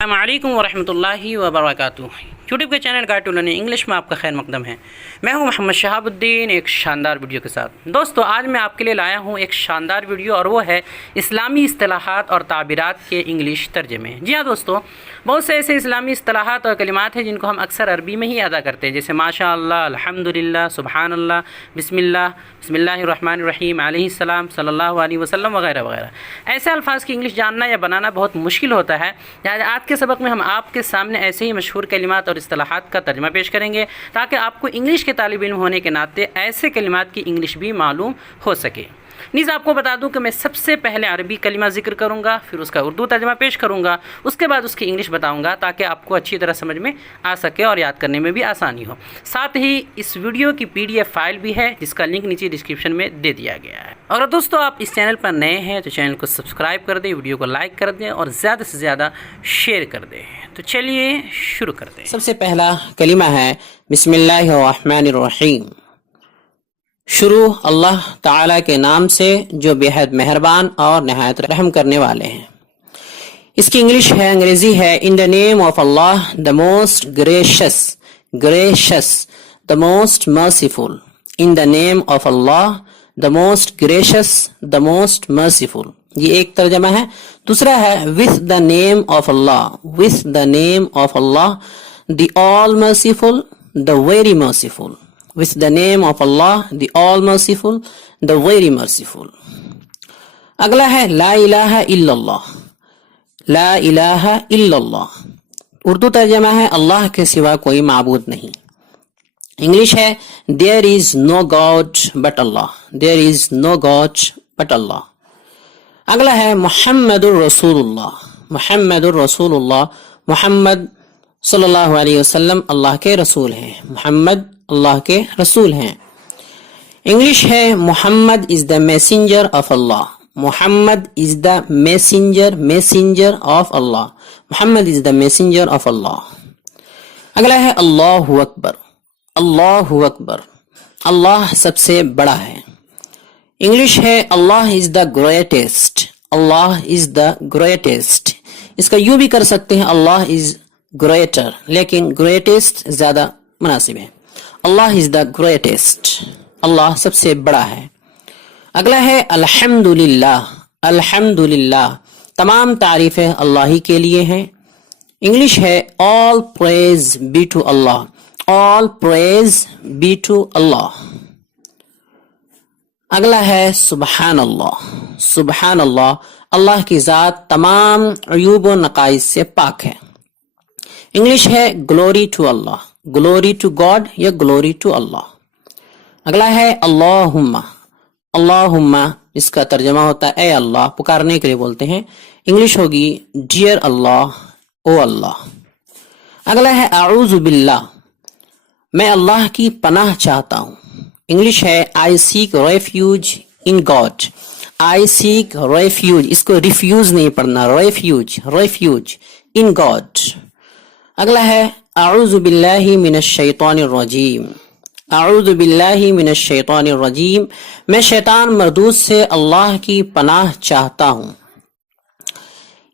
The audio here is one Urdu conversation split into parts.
السلام علیکم ورحمۃ اللہ وبرکاتہ۔ یوٹیوب کے channel guide to learning English میں آپ کا خیر مقدم ہے۔ میں ہوں محمد شہاب الدین ایک شاندار ویڈیو کے ساتھ۔ دوستو آج میں آپ کے لیے لایا ہوں ایک شاندار ویڈیو، اور وہ ہے اسلامی اصطلاحات اور تعبیرات کے انگلش ترجمے۔ جی ہاں دوستو، بہت سے ایسے اسلامی اصطلاحات اور کلمات ہیں جن کو ہم اکثر عربی میں ہی ادا کرتے ہیں، جیسے ماشاء اللہ، الحمدللہ، سبحان اللہ، بسم اللہ الرحمن الرحیم، علیہ السلام، صلی اللہ علیہ وسلم وغیرہ وغیرہ۔ ایسے الفاظ کی انگلش جاننا یا بنانا بہت مشکل ہوتا ہے، لہٰذا آج کے سبق میں ہم آپ کے سامنے ایسے ہی مشہور کلمات اور اصطلاحات کا ترجمہ پیش کریں گے، تاکہ آپ کو انگلش کے طالب علم ہونے کے ناطے ایسے کلمات کی انگلش بھی معلوم ہو سکے۔ نیز آپ کو بتا دوں کہ میں سب سے پہلے عربی کلمہ ذکر کروں گا، پھر اس کا اردو ترجمہ پیش کروں گا، اس کے بعد اس کی انگلش بتاؤں گا، تاکہ آپ کو اچھی طرح سمجھ میں آ سکے اور یاد کرنے میں بھی آسانی ہو۔ ساتھ ہی اس ویڈیو کی PDF فائل بھی ہے، جس کا لنک نیچے ڈسکرپشن میں دے دیا گیا ہے۔ اور دوستو آپ اس چینل پر نئے ہیں تو چینل کو سبسکرائب کر دیں، ویڈیو کو لائک کر دیں اور زیادہ سے زیادہ شیئر کر دیں۔ تو چلیے شروع کرتے ہیں۔ سب سے پہلا کلمہ ہے بسم اللہ الرحمن الرحیم۔ شروع اللہ تعالیٰ کے نام سے جو بے حد مہربان اور نہایت رحم کرنے والے ہیں۔ اس کی انگلش ہے، انگریزی ہے In the name of Allah, the most gracious, the most merciful. In the name of Allah, the most gracious, the most merciful. یہ ایک ترجمہ ہے۔ دوسرا ہے with the name of Allah, the all merciful, the very merciful. With the name of Allah, the all merciful, the very merciful. اگلا ہے لا الہ الا اللہ، لا الہ الا اللہ۔ اردو ترجمہ ہے اللہ کے سوا کوئی معبود نہیں۔ انگلش ہے there is no God but Allah, there is no God but Allah. اگلا ہے محمد الرسول اللہ، محمد الرسول اللہ۔ محمد صلی اللہ علیہ وسلم اللہ کے رسول ہیں، محمد اللہ کے رسول ہیں۔ انگلش ہے محمد is the messenger of Allah, Muhammad is the messenger of Allah, Muhammad is the messenger of Allah. اگلا ہے اللہ اکبر، اللہ اکبر، اللہ سب سے بڑا ہے۔ انگلش ہے اللہ is the greatest, Allah is the greatest۔ اس کا یوں بھی کر سکتے ہیں اللہ is greater، لیکن greatest زیادہ مناسب ہے۔ اللہ is the greatest، اللہ سب سے بڑا ہے۔ اگلا ہے الحمدللہ، الحمدللہ، تمام تعریفیں اللہ ہی کے لیے ہیں۔ انگلش ہے all praise be to Allah, all praise be to Allah۔ اگلا ہے سبحان اللہ، سبحان اللہ، اللہ کی ذات تمام عیوب و نقائص سے پاک ہے۔ انگلش ہے گلوری ٹو اللہ، گلوری ٹو گاڈ یا گلوری ٹو اللہ۔ اگلا ہے اللہم، اللہم، اس کا ترجمہ ہوتا ہے اے اللہ، پکارنے کے لیے بولتے ہیں۔ انگلش ہوگی ڈیئر اللہ، او اللہ۔ اگلا ہے اعوذ باللہ، میں اللہ کی پناہ چاہتا ہوں۔ انگلش ہے I seek refuge in God, I seek refuge، اس کو ریفیوز نہیں پڑھنا، refuge in God۔ اگلا ہے اعوذ باللہ من الشیطان الرجیم، اعوذ باللہ من الشیطان الرجیم، میں شیطان مردود سے اللہ کی پناہ چاہتا ہوں۔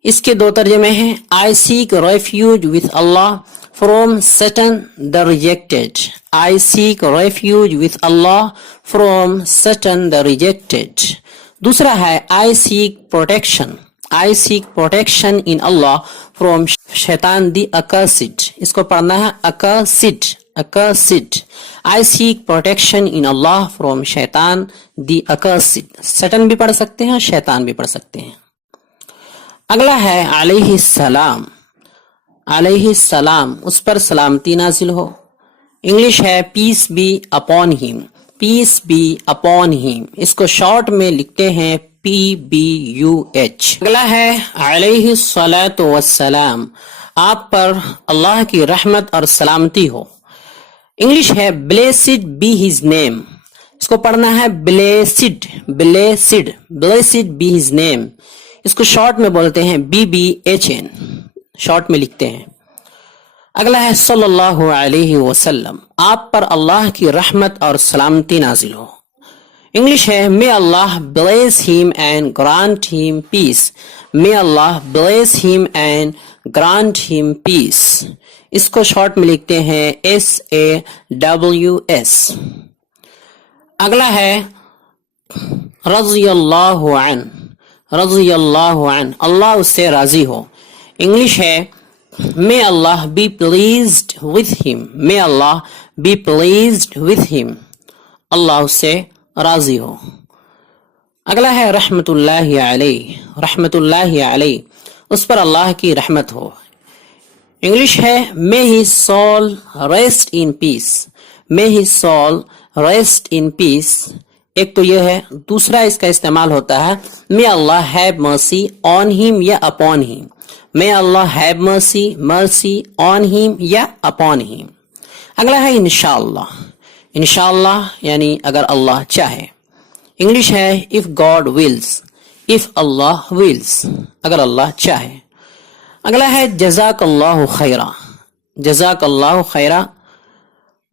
اس کے دو ترجمے ہیں I seek refuge with Allah from Satan the rejected، I seek refuge with Allah from Satan the rejected۔ دوسرا ہے I seek protection، I seek protection in Allah from شیطان the accursed، اس کو پڑھنا ہے accursed۔ I seek protection in Allah from شیطان the accursed، سٹن بھی پڑھ سکتے ہیں، شیطان بھی پڑھ سکتے ہیں۔ اگلا ہے علیہ السلام، علیہ السلام، اس پر سلامتی نازل ہو۔ انگلش ہے peace be upon him, peace be upon him, اس کو شارٹ میں لکھتے ہیں PBUH۔ اگلا ہے علیہ الصلاۃ والسلام، آپ پر اللہ کی رحمت اور سلامتی ہو۔ انگلش ہے blessed be his name، اس کو پڑھنا ہے blessed be his name، اس کو شارٹ میں بولتے ہیں BBHN، شارٹ میں لکھتے ہیں۔ اگلا ہے صلی اللہ علیہ وسلم، آپ پر اللہ کی رحمت اور سلامتی نازل ہو۔ انگلش ہے may Allah bless him and grant him peace, may Allah bless him and grant him peace. اس کو شارٹ میں لکھتے ہیں SAWS. اگلا ہے رضی اللہ عنہ. رضی اللہ عنہ, اللہ اس سے راضی ہو. انگلش ہے may Allah be pleased with him. may Allah be pleased with him. اللہ اس سے راضی ہو. اگلا ہے رحمت اللہ علیہ. رحمت اللہ علیہ, اس پر اللہ کی رحمت ہو. انگلش ہے may his soul rest in peace. may his soul rest in peace. ایک تو یہ ہے, دوسرا اس کا استعمال ہوتا ہے may Allah have mercy on him یا upon him. may Allah have mercy, mercy on him یا upon him. اگلا ہے انشاءاللہ. انشاءاللہ یعنی اگر اللہ چاہے. انگلش ہے if God wills. if Allah wills, اگر اللہ چاہے. اگلا ہے جزاک اللہ خیرہ. جزاک اللہ خیرہ,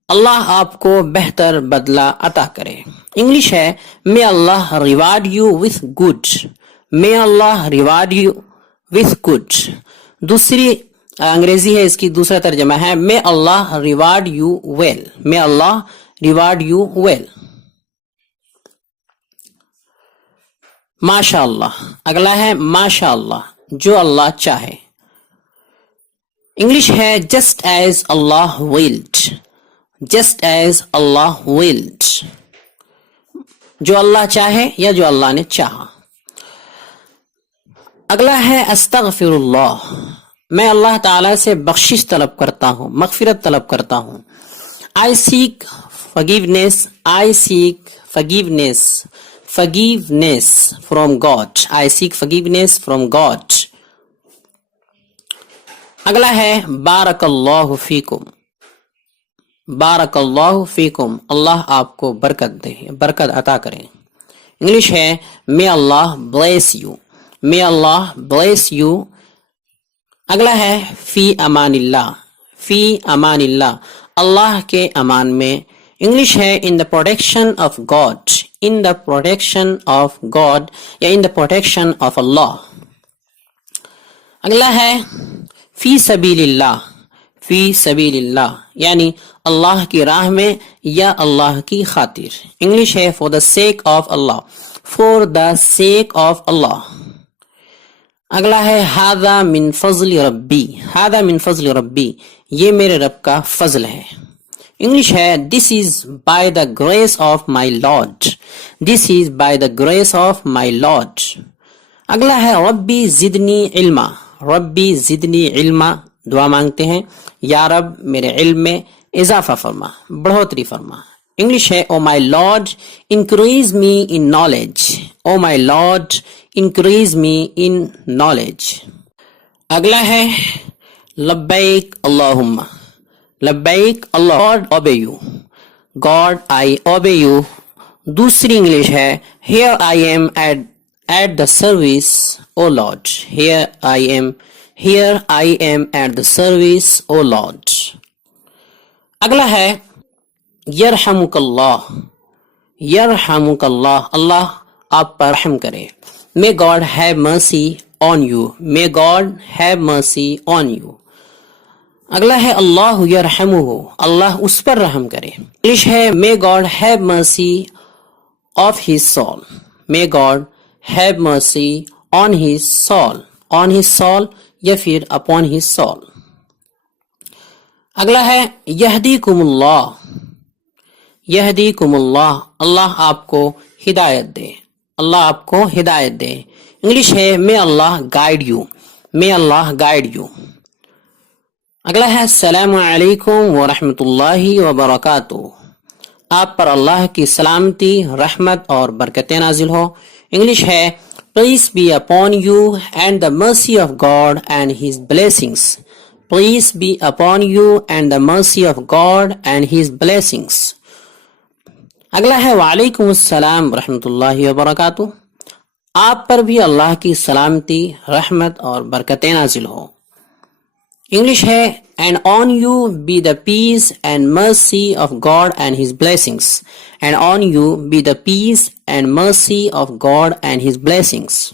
اللہ آپ کو بہتر بدلہ عطا کرے. انگلش ہے may Allah reward you with good. may Allah reward you with good. دوسری انگریزی ہے, اس کی دوسرا ترجمہ ہے may Allah reward you well. may Allah reward you well. ماشاء اللہ. اگلا ہے ماشاء اللہ, جو اللہ چاہے. انگلش ہے just as Allah willed. just as Allah willed, جو اللہ چاہے یا جو اللہ نے چاہا. اگلا ہے استغفر اللہ. میں اللہ تعالی سے بخشش طلب کرتا ہوں, مغفرت طلب کرتا ہوں. I seek forgiveness. I seek forgiveness. forgiveness from God. I seek forgiveness from God. اگلا ہے بارک اللہ فیکم. بارک اللہ فیکم, اللہ آپ کو برکت دے, برکت عطا کرے. انگلش ہے may Allah bless you. may Allah bless you. اگلا ہے فی امان اللہ. فی امان اللہ, اللہ کے امان میں. انگلش ہے in the protection of God. in the protection of God یا in the protection of Allah. اگلا ہے فی سبیل اللہ. فی سبیل اللہ یعنی اللہ کی راہ میں یا اللہ کی خاطر. انگلش ہے for the sake of Allah. for the sake of Allah. اگلا ہے ھذا من فضل ربی. ھذا من فضل ربی, یہ میرے رب کا فضل ہے. انگلش ہے this is by the grace of my Lord. this is by the grace of my Lord. اگلا ہے ربی زدنی علما. ربی زدنی علما, دعا مانگتے ہیں یا رب میرے علم میں اضافہ فرما, بڑھوتری فرما. انگلش ہے O my Lord increase me in knowledge. O my Lord increase me in knowledge. اگلا ہے لبیک اللہم. لبیک اللہ, God obey you. God I obey you. دوسری انگلش ہے here I am at the service, O Lord. Here I am at the service, O Lord. اگلا ہے یرحمک اللہ. یرحمک اللہ, اللہ آپ پر رحم کرے. May God have mercy on you. May God have mercy on you. اگلا ہے اللہ یرحمہ, اللہ اس پر رحم کرے. انگلش ہے May God have mercy of his soul. May God have mercy on his soul. on his soul یا پھر upon his soul. اگلا ہے یہدیکم اللہ. یہدیکم اللہ, اللہ آپ کو ہدایت دے. اللہ آپ کو ہدایت دے. انگلش ہے may Allah guide you. may Allah guide you. اگلا ہے السلام علیکم ورحمۃ اللہ وبرکاتہ. آپ پر اللہ کی سلامتی, رحمت اور برکتیں نازل ہو. انگلش ہے peace be upon you and the mercy of God and his blessings. peace be upon you and the mercy of God and his blessings. اگلا ہے وعلیکم السلام ورحمۃ اللہ وبرکاتہ. آپ پر بھی اللہ کی سلامتی, رحمت اور برکتیں نازل ہو. انگلش ہے and on you be the peace and mercy of God and his blessings. and on you be the peace and mercy of God and his blessings.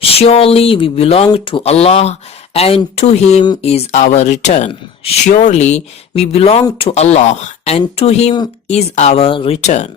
Surely we belong to Allah and to Him is our return. Surely we belong to Allah and to Him is our return.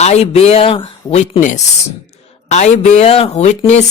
I bear witness. I bear witness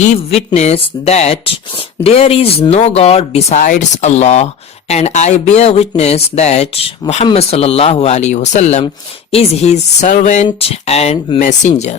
give witness that there is no God besides Allah and I bear witness that Muhammad sallallahu alaihi wasallam is his servant and messenger.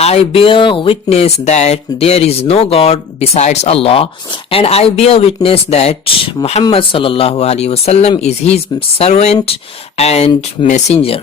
I bear witness that there is no God besides Allah and I bear witness that Muhammad sallallahu alaihi wasallam is his servant and messenger.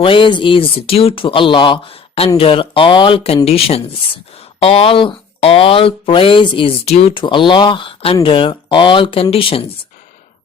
praise is due to Allah under all conditions. All praise is due to Allah under all conditions.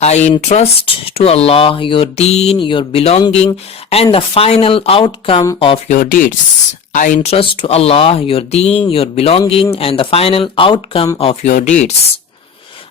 I entrust to Allah your deen, your belonging and the final outcome of your deeds. I entrust to Allah your deen, your belonging and the final outcome of your deeds.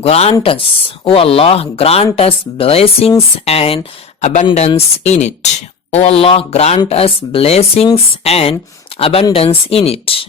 grant us, O Allah grant us blessings and abundance in it. O Allah grant us blessings and abundance in it.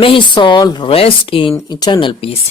May his soul rest in eternal peace.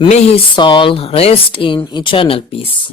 May his soul rest in eternal peace,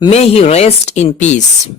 May he rest in peace,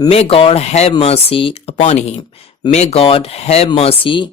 may God have mercy upon him, may God have mercy